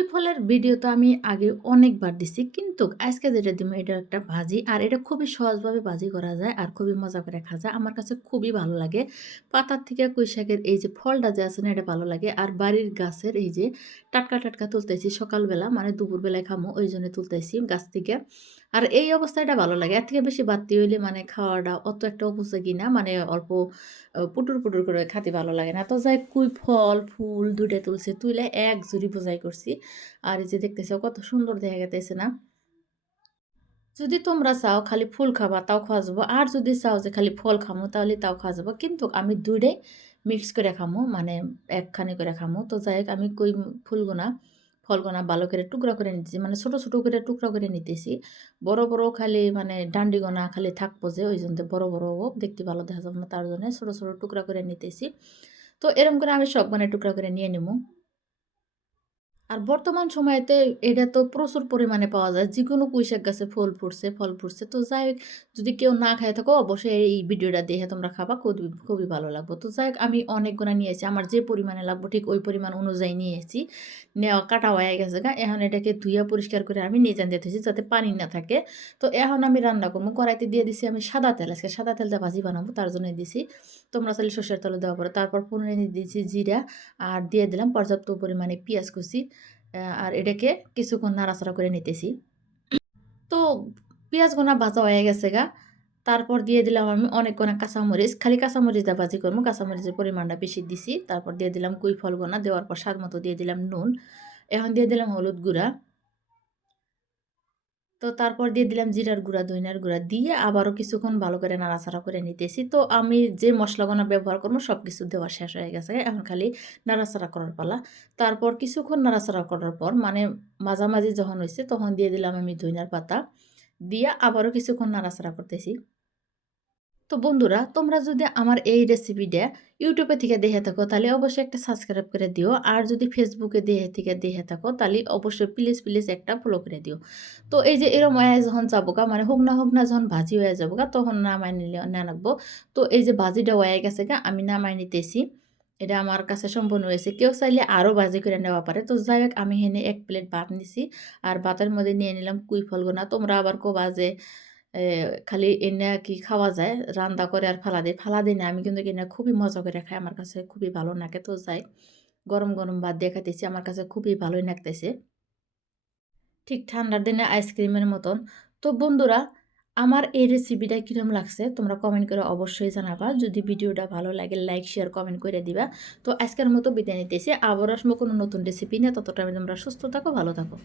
কুই ফলের ভিডিও তো আমি আগে অনেকবার দিছি। কিন্তু আজকে যেটা দিমু এটা একটা ভাজি। আর এটা খুবই সহজভাবে ভাজি করা যায় আর খুবই মজা করে খাওয়া যায়। আমার কাছে খুবই ভালো লাগে। পাতার থেকে কুই শাকের এই যে ফলটা যে আছে না এটা ভালো লাগে। আর বাড়ির গাছের এই যে টাটকা, টাটকা তুলতেছি সকালবেলা মানে দুপুরবেলায় খামু ওইজন্য তুলতেছি গাছ থেকে। আর এই অবস্থায় এটা ভালো লাগে। এর থেকে বেশি বাড়তি হইলে মানে খাওয়াটা অত একটা উপযোগী না। মানে অল্প পুটুর, পুটুর করে খাতে ভালো লাগে না। তো যাই কুই ফল, ফুল ২ টাই তুলছি। তুইলা এক জুড়ি বোঝাই করছি। আর এই যে দেখতেছো কত সুন্দর দেখা যাইতেছে না? যদি তোমরা চাও খালি ফুল খাবা তাও খাওয়া যাবো। আর যদি চাও যে খালি ফল খামু তাহলে তাও খাওয়া যাবো। কিন্তু আমি ২ টাই মিক্স করে খামু। মানে একখানি করে খামু। তো যাই হোক আমি কই ফুলগুনা, ফলগুনা ভালো করে টুকরা করে নিতেছি। মানে ছোট, ছোট করে টুকরা করে নিতেছি। বড়, বড় খালি মানে ডান্ডিগোনা খালি থাকবো যে ওইজন্য বড়, বড় দেখতে ভালো দেখা যাবে না তার জন্য ছোট, ছোট টুকরা করে নিতেছি। তো এরকম করে আমি সব মানে টুকরা করে নিয়ে নিমু। আর বর্তমান সময়েতে এটা তো প্রচুর পরিমাণে পাওয়া যায়। যেকোনো পুঁইশাক গাছে ফুল ফুটছে, ফল ফুটছে। তো যাই হোক যদি কেউ না খায় থাকো অবশ্যই এই ভিডিওটা দেখে তোমরা খাবা। খুবই, খুবই ভালো লাগবে। তো যাই হোক আমি অনেকগুলা নিয়ে এসেছি। আমার যে পরিমাণে লাগবো ঠিক ওই পরিমাণ অনুযায়ী নিয়ে এসেছি। নেওয়া কাটা হয়ে গেছে গা। এখন এটাকে ধুইয়া পরিষ্কার করে আমি নিজান দিয়ে থুইছি যাতে পানি না থাকে। তো এখন আমি রান্না করবো। কড়াইতে দিয়ে দিছি আমি সাদা তেল। আজকে সাদা তেল দিয়ে ভাজি বানাবো তার জন্য দিছি। তোমরা চাইলে সরষের তেলও দেওয়া পারো। তারপর ফোড়নে দিয়ে দিয়েছি জিরা আর দিয়ে দিলাম পর্যাপ্ত পরিমাণে পিঁয়াজ কুচি। আর এটাকে কিছুক্ষণ নাড়াচাড়া করে নিতেছি। তো পেঁয়াজগুনা ভাজা হয়ে গেছে গা। তারপর দিয়ে দিলাম আমি অনেকগুনা কাঁচামরিচ। খালি কাঁচামরিচ দিয়ে ভাজি করবো। কাঁচামরিচের পরিমাণটা বেশি দিছি। তারপর দিয়ে দিলাম কুই ফলগুনা। দেওয়ার পর স্বাদ মতো দিয়ে দিলাম নুন। এখন দিয়ে দিলাম হলুদ গুঁড়া। তো তারপর দিয়ে দিলাম জিরার গুঁড়া, ধইনার গুঁড়া দিয়ে আবারও কিছুক্ষণ ভালো করে নাড়াচাড়া করে নিতেছি। তো আমি যে মসলাগুনা ব্যবহার করবো সবকিছু দেওয়া শেষ হয়ে গেছে। এখন খালি নাড়াচাড়া করার পালা। তারপর কিছুক্ষণ নাড়াচাড়া করার পর মানে মাঝামাঝি যখন হইছে তখন দিয়ে দিলাম আমি ধইনার পাতা। দিয়া আবারও কিছুক্ষণ নাড়াচাড়া করতেছি। তো বন্ধুরা তোমরা যদি আমার এই রেসিপিটা ইউটিউবে থেকে দেখে থাকো তাহলে অবশ্যই একটা সাবস্ক্রাইব করে দিও। আর যদি ফেসবুকে দেখে থাকো তাহলে অবশ্যই প্লিজ, প্লিজ একটা ফলো করে দিও। তো এই যে এরম হয়ে যখন যাবোগা মানে হোক না যখন ভাজি হয়ে যাবোগা তখন নামায় নিলে না রাখবো। তো এই যে ভাজিটা হয়ে গেছে গা আমি নামায় নিতেছি। এটা আমার কাছে সম্পূর্ণ হয়েছে। কেউ চাইলে আরও ভাজি করে নেওয়া পারে। তো যাই হোক আমি এখানে ১ প্লেট ভাত নিছি। আর ভাতের মধ্যে নিয়ে নিলাম কুই ফলগুনা। তোমরা আবার কবা যে এ খালি এনে কি খাওয়া যায়, রান্না করে আর ফালা দেই। ফালা দেই না। আমি কিন্তু এনে খুবই মজা করে খাই। আমার কাছে খুবই ভালো লাগে। তো যাই গরম, গরম ভাত দিয়ে খাইতেছি। আমার কাছে খুবই ভালোই লাগতেছে। ঠিক ঠান্ডার দিনে আইসক্রিমের মতন। তো বন্ধুরা আমার এই রেসিপিটা কিরম লাগছে তোমরা কমেন্ট করে অবশ্যই জানাবা। যদি ভিডিওটা ভালো লাগে লাইক, শেয়ার, কমেন্ট করে দিবা। তো আজকের মতো বিদায় নিতেছি। আবারও আসবো কোনো নতুন রেসিপি নিয়ে। ততটা তোমরা সুস্থ থাকো, ভালো থাকো।